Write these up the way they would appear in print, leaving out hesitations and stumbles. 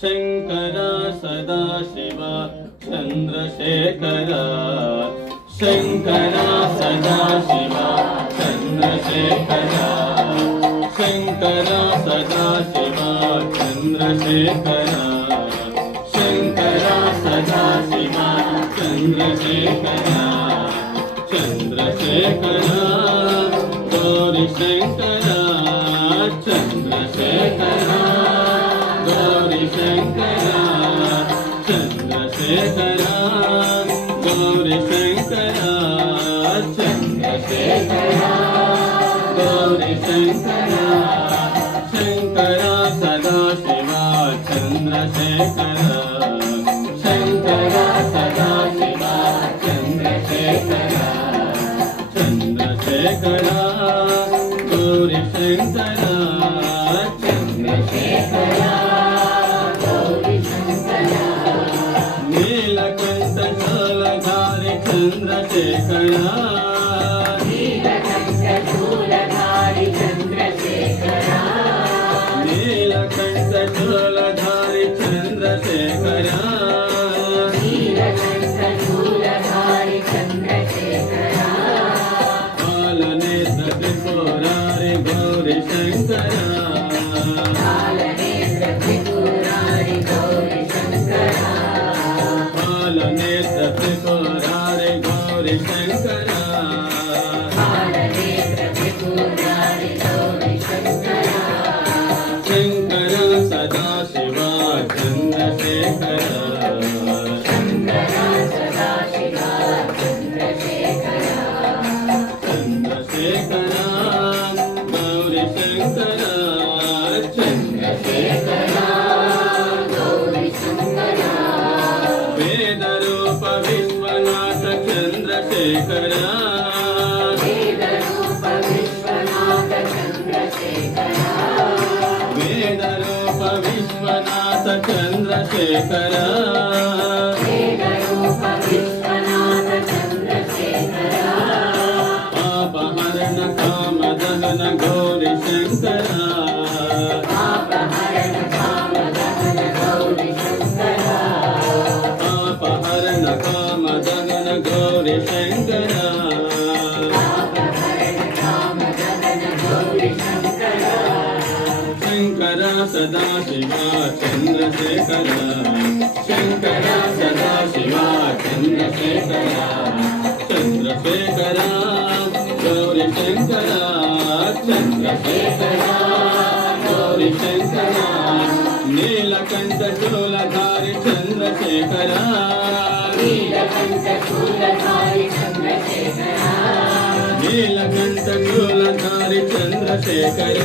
शंकर सदाशिव चंद्रशेखर शंकर सदाशिव चंद्रशेखर शंकर सदाशिव चंद्रशेखर शंकर सदाशिव चंद्रशेखर चंद्रशेखर गौरी शंकर चंद्रशेखर गौरी शंकर चंद्रशेखर गौरी शंकर चंद्रशेखर गौरी शंकर शंकर सदाशिव चंद्रशेखर शंकर सदाशिव चंद्रशेखर चंद्रशेखर गौरी शंकर चंद्रशेखर गौरी शंकर नीलकंठ शूलधारी चंद्रशेखर नीलकंठ शूलधारी चंद्रशेखर नीलकंठ शूलधारी चंद्रशेखर नीलकंठ शूलधारी चंद्रशेखर बालनेत्र त्रिपुरारि गौरी शंकर बालनेत्र त्रिपुरारि गौरी शंकर बालनेत्र त्रिपुरारि गौरी शंकर बालनेत्र त्रिपुरारि गौरी शंकर शंकर सदाशिव चंद्रशेखर शंकर सदाशिव चंद्रशेखर चंद्रशेखर गौरी शंकर चंद्रशेखर गौरी शंकर वेदरूप विश्वनाथ चंद्रशेखर वेदरूप विश्वनाथ चंद्रशेखर वेदरूप विश्वनाथ चंद्रशेखर वेदरूप विश्वनाथ चंद्रशेखर अपहरण काम दहन गौरी शंकर अपहरण काम दहन गौरी शंकर अपहरण काम दहन गौरी शंकर अपहरण काम दहन गौरी शंकर शंकर सदाशिव चंद्रशेखर शंकर सदाशिव चंद्रशेखर चंद्रशेखर गौरी शंकर चंद्रशेखर गौरी शंकर नीलकंठ शूलधारी चंद्रशेखर नीलकंठ शूलधारी चंद्रशेखर नीलकंठ शूलधारी चंद्रशेखर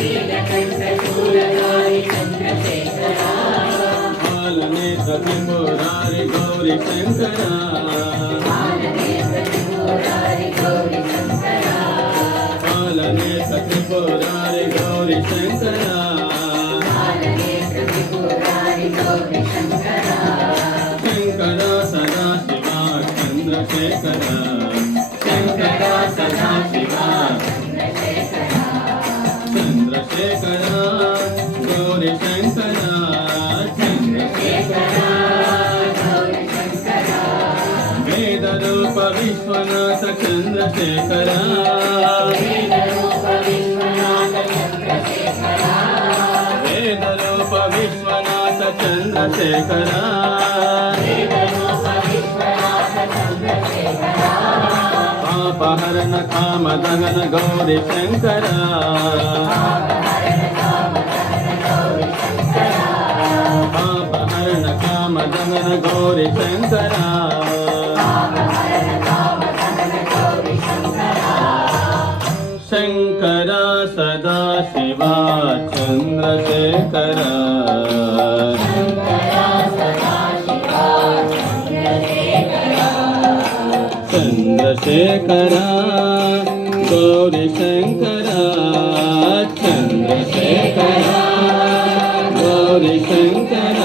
नीलकंठ शूलधारी चंद्रशेखर बालनेत्र त्रिपुरारि गौरी शंकर बालनेत्र त्रिपुरारि गौरी शंकर बालनेत्र त्रिपुरारि गौरी शंकर बालनेत्र त्रिपुरारि गौरी शंकर शंकर सदाशिव चंद्रशेखर शंकर सदाशिव चंद्रशेखर चंद्रशेखर गौरी शंकर चंद्रशेखर गौरी शंकर वेदरूप विश्वनाथ चंद्रशेखर वेदरूप विश्वनाथ चंद्रशेखर वेदरूप विश्वनाथ चंद्रशेखर वेदरूप विश्वनाथ चंद्रशेखर अपहरण काम दहन गौरी शंकर अपहरण काम दहन गौरी शंकर अपहरण काम दहन गौरी शंकर अपहरण काम दहन गौरी शंकर शंकर सदाशिव चंद्रशेखर शंकर सदाशिव चंद्रशेखर चंद्रशेखर गौरी शंकर चंद्रशेखर गौरी शंकर